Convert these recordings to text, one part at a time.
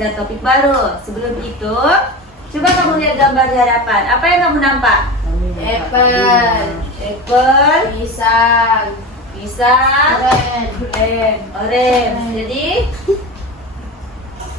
belajar topik baru. Sebelum itu, coba kamu lihat gambar di hadapan. Apa yang kamu nampak? Apple, Pisang, pisang, orange. Jadi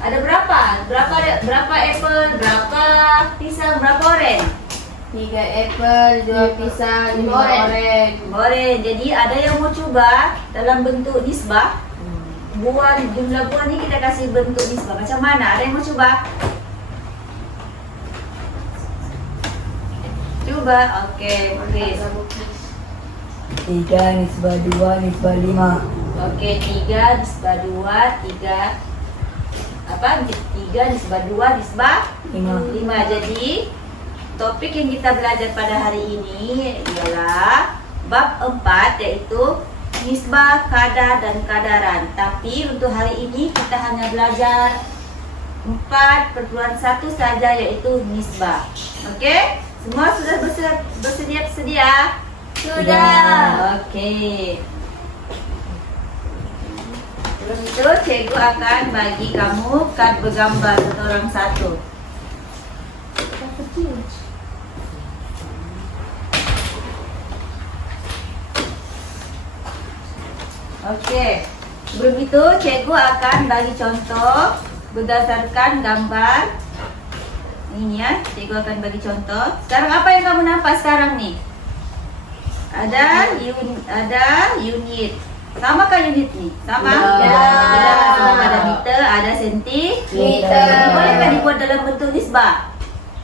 ada berapa? Berapa apple, berapa pisang, berapa orange? 3 apple, 2 pisang, 5 orange. Orange. Jadi ada yang mau coba dalam bentuk nisbah. Jumlah buah ni kita kasih bentuk nisbah. Macam mana? Ada yang mau coba? Coba. Okey, Muklis. 3 nisbah 2 nisbah 5. Okey, 3 nisbah 2, 3 nisbah 2 nisbah 5. Jadi topik yang kita belajar pada hari ini ialah bab 4, iaitu nisbah, kadar dan kadaran. Tapi untuk hari ini kita hanya belajar 4.1 saja, iaitu nisbah. Okey? Semua sudah bersedia? Sudah. Okey. Sebelum itu, cikgu akan bagi kamu kad bergambar satu orang satu. Okey. Sebelum itu, cikgu akan bagi contoh berdasarkan gambar. Ini ya, cikgu akan bagi contoh. Sekarang apa yang kamu nampak sekarang ni? Ada unit. Samakah unit ni? Sama? Ya. Ada meter, ada sentimeter. Meter. Bolehkah dibuat dalam bentuk nisbah?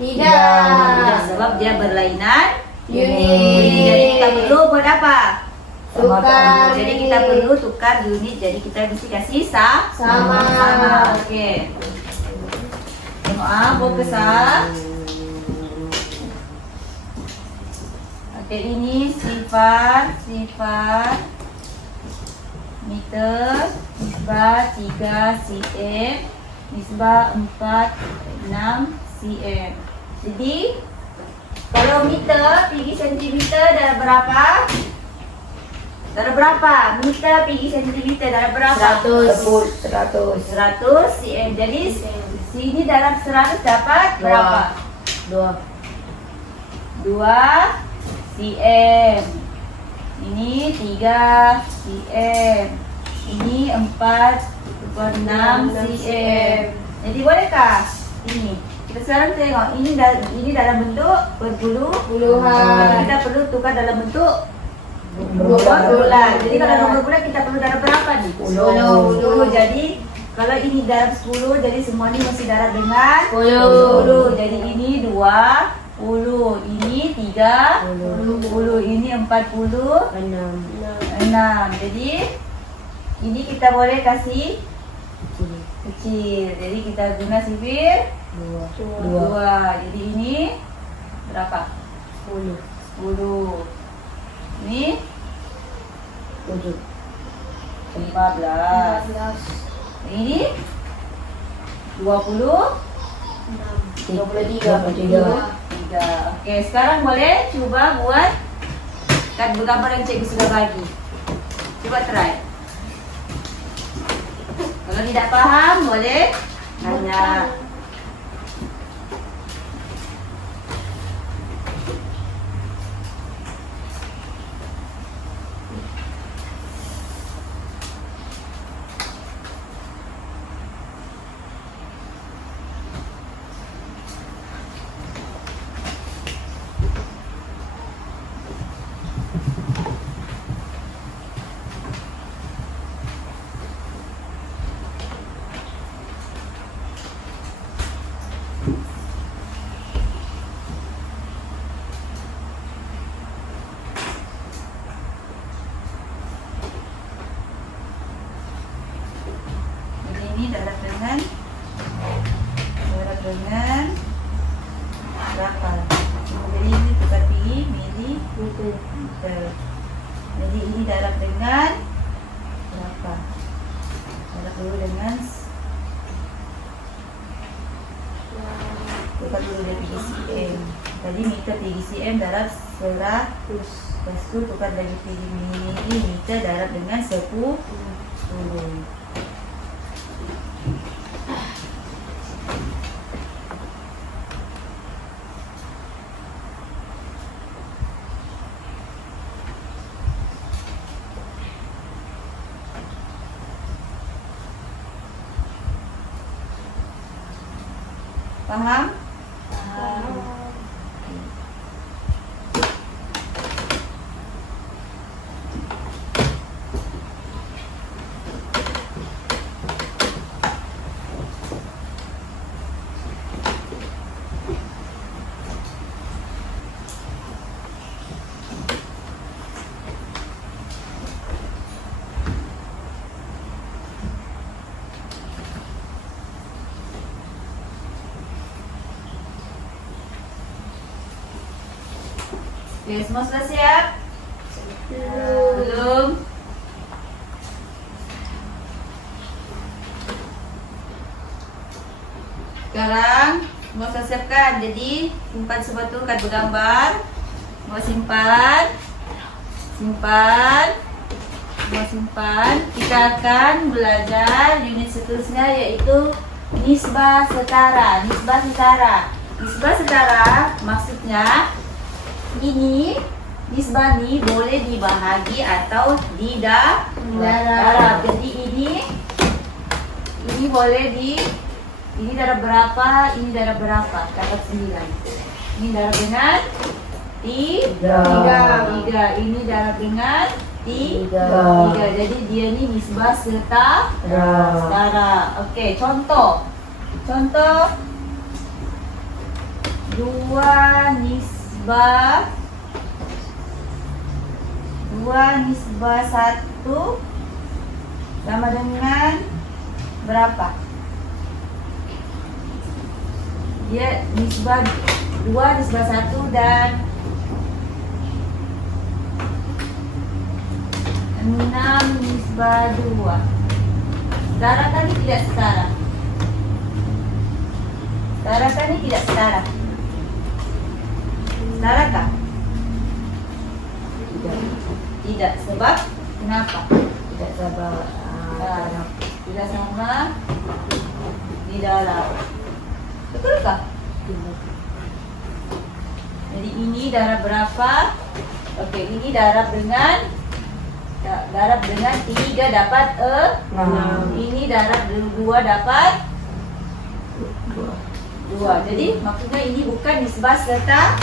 Tidak. Sebab dia berlainan Unit. Jadi kita perlu buat apa? Tukar. Jadi kita perlu tukar unit. Jadi kita mesti kasih Sama. Okey. Tengok fokus Okey, ini sifar meter, nisbah 3 cm, nisbah 6 cm. Jadi kalau meter pergi sentimeter dah berapa? Darab berapa? Meter pergi sentimeter darab berapa? 100 cm. Jadi sini dalam 100 dapat berapa? 2 cm. Ini 3 cm. Ini 4,6 cm. Jadi bolehkah? Ini. Kita sekarang tengok ini dalam bentuk Puluhan. Kita perlu tukar dalam bentuk bulan. Jadi kalau nombor bulan kita perlu darab berapa nih? 10. Jadi kalau ini darab 10, jadi semua ini mesti darab dengan 10. Jadi ini 20, ini 30, ini 46. Jadi ini kita boleh kasih kecil. Jadi kita guna sifir 2. Jadi ini berapa? 10. Ini 7. 15. Ini 23. Oke, sekarang boleh coba buat kad bergambar yang cikgu sudah bagi. Coba try. Kalau tidak paham boleh tanya. Ini darab dengan berapa? Jadi ini tukar tinggi milimeter. Jadi ini darab dengan berapa? Darab dulu dengan tukar dulu dari cm. Tadi meter 3 cm darab 100. Lepas tu tukar dari milimeter darab dengan 10. Paham? Oke, semua sudah siap? Belum? Sekarang mau saya siapkan. Jadi simpan semua tu kad bergambar. Mau simpan. Simpan. Mau simpan. Kita akan belajar unit seterusnya yaitu nisbah setara. Nisbah setara. Nisbah setara maksudnya ini nisbah ni boleh dibahagi atau didarab. Jadi ini boleh ini darab berapa, ini darab berapa? Dapat 9. Ini darab dengan 3. Ini darab dengan 3. Jadi dia ni nisbah setara. Okey, contoh. Contoh 2 nisbah 1 sama dengan berapa? Dia nisbah 2 nisbah 1 dan 6 nisbah 2. Setara kan ini tidak setara? Setara kan ini tidak setara? Setarakah? Tidak. Sebab kenapa? Tidak sabar. Tidak sama di dalam. Betulkah? Jadi ini darab berapa? Okey, ini darab dengan 3 dapat 6. Ini darab 2 dapat 2. Jadi maksudnya ini bukan nisbah setara.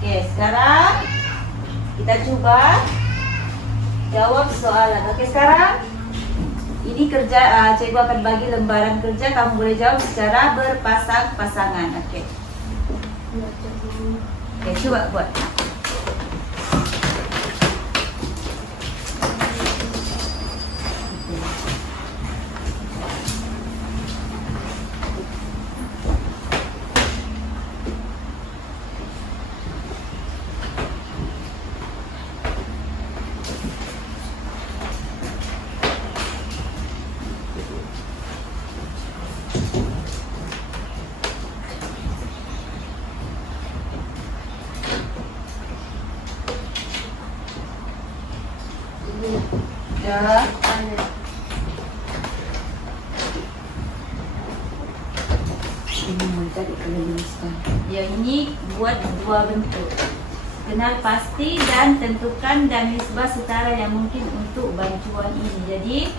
Okey, sekarang kita cuba jawab soalan. Okey, sekarang ini kerja cikgu akan bagi lembaran kerja, kamu boleh jawab secara berpasang-pasangan. Okey. Okey, cuba buat. Ya. Ini mudah dikeluarkan. Yang ini buat 2 bentuk. Kenal pasti dan tentukan dan nisbah setara yang mungkin untuk bancuan ini. Jadi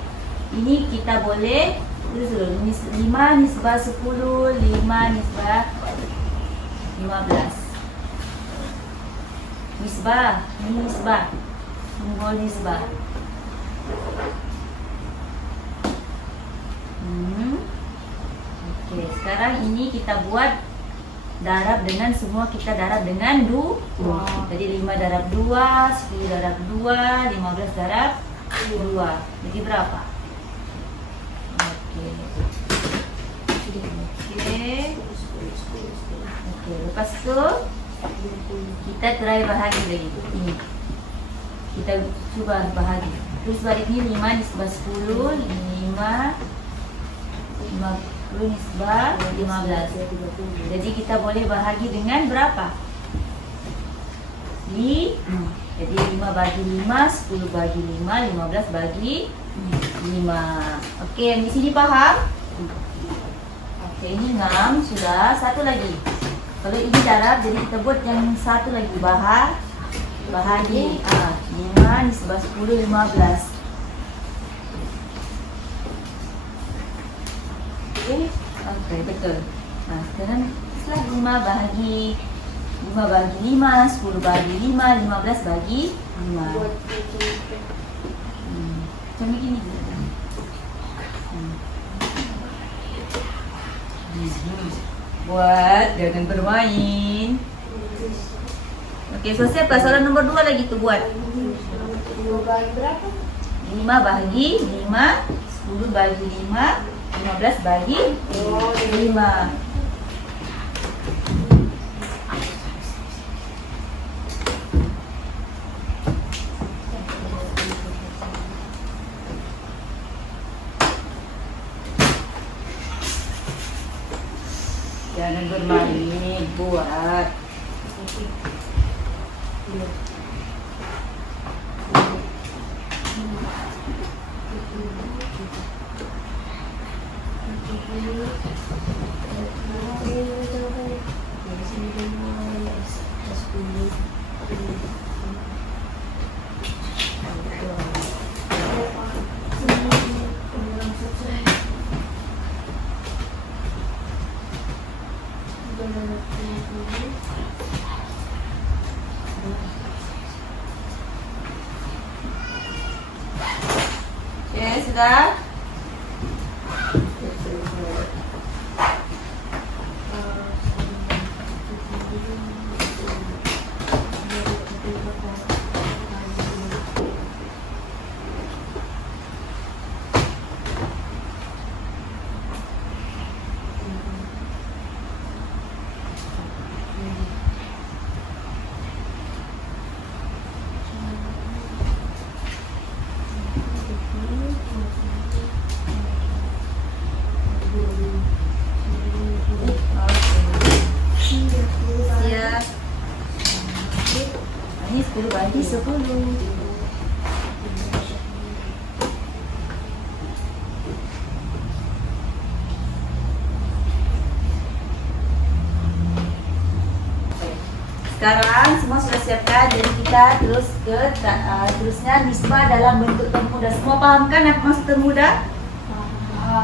ini kita boleh 5 nisbah 10, 5 nisbah 15. Nisbah, ini nisbah. Simbol nisbah. Okey, sekarang ini kita buat darab dengan semua, kita darab dengan 2. Jadi 5 darab 2, 10 darab 2, 15 darab 2. Jadi berapa? Okey. Okey, lepas tu kita try bahagi lagi. Ini. Kita cuba bahagi. Terus balik ni 5 nisbah 10, 50 nisbah 15. Jadi kita boleh bahagi dengan berapa? Jadi 5 bagi 5, 10 bagi 5, 15 bagi 5. Okey, yang di sini faham? Okey, ini 6 sudah. Satu lagi. Kalau ini darab, jadi kita buat yang satu lagi, bahagi. 5 nisbah 10, 15. Oke, betul. Nah, sekarang setelah 5 bahagi 5, 10 bahagi 5, 15 bagi 5. Buat itu. Macam begini je. Buat, jangan bermain. Okey, selesai apa? Soalan nombor 2 lagi tu buat. 2 bagi berapa? 5 bahagi 5, 10 bagi 5, 15 bagi 5. Jangan bermain, buat. Okey, sudah? Siap. Ini 10 bagi 10. Sekarang semua sudah siapkan, jadi kita terus ke terusnya nisbah dalam bentuk termudah. Semua paham kan apa maksud termudah?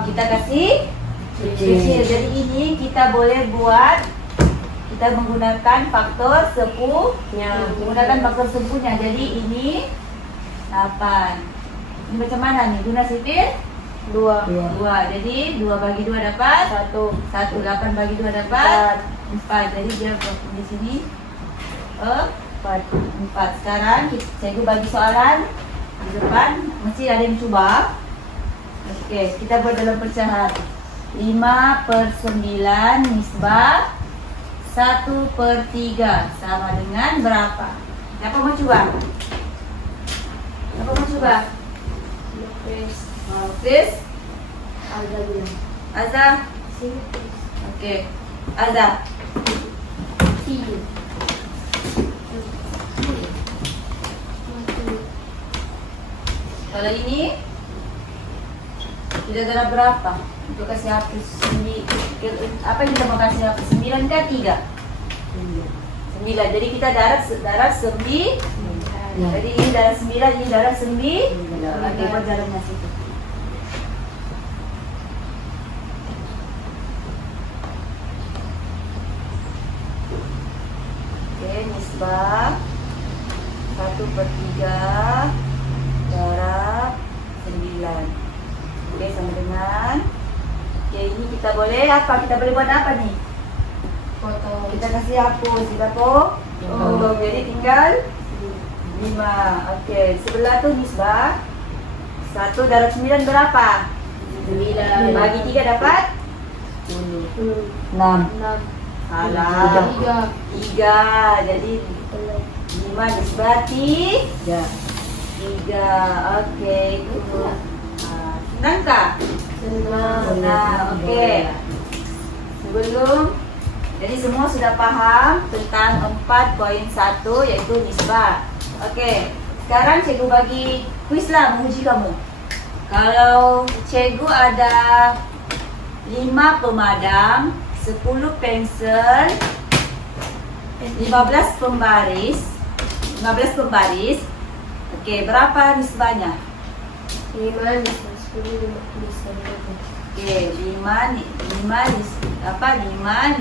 Kita kasih kecil. Jadi ini kita boleh buat, kita menggunakan faktor sepuhnya. Menggunakan faktor sepuhnya. Jadi ini 8. Ini macam mana nih? Guna sipil? 2. Jadi 2 bagi 2 dapat 1. 8 bagi 2 dapat 4. Jadi dia di sini 4. Sekarang cikgu bagi soalan di depan, mesti ada yang cuba. Okey, kita buat dalam pecahan. 5/9 nisbah 1/3 sama dengan berapa? Siapa mau cuba? Siapa mau cuba? Chris? Azza? Okey. Azza? 3. Kalau ini kira-kira berapa? Untuk kasih hapus apa yang kita mau kasih hapus? 9 ke 3? 9. Jadi kita darab 9. Jadi ini darab 9, ini darab 9. Nanti buat darabnya situ. Oke, nisbah 1/3 darab 9. Oke, sama dengan. Oke, ini kita boleh apa? Kita boleh buat apa nih? Potong. Kita kasih hapus. Kita potong. Jadi tinggal 5. Oke, sebelah tu nisbah 1 darab 9 berapa? 9. Bagi 3 dapat? 6. Salah. 3. 3. Jadi 5 nisbah 3. Oke, itu. Senang tak? Senang. Oke. Jadi semua sudah paham tentang 4.1 yaitu nisbah. Oke. Sekarang cikgu bagi kuis lah menguji kamu. Kalau cikgu ada 5 pemadam, 10 pensel, 15 pembaris. Okey, berapa nisbahnya? 5 nisbah Oke, 5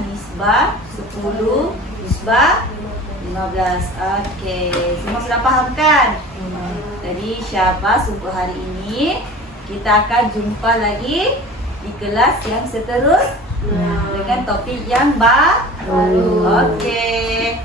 nisbah 10 nisbah 15. Oke, semua sudah paham kan? Jadi Syabas untuk hari ini. Kita akan jumpa lagi di kelas yang seterusnya dengan topik yang baru. Oke.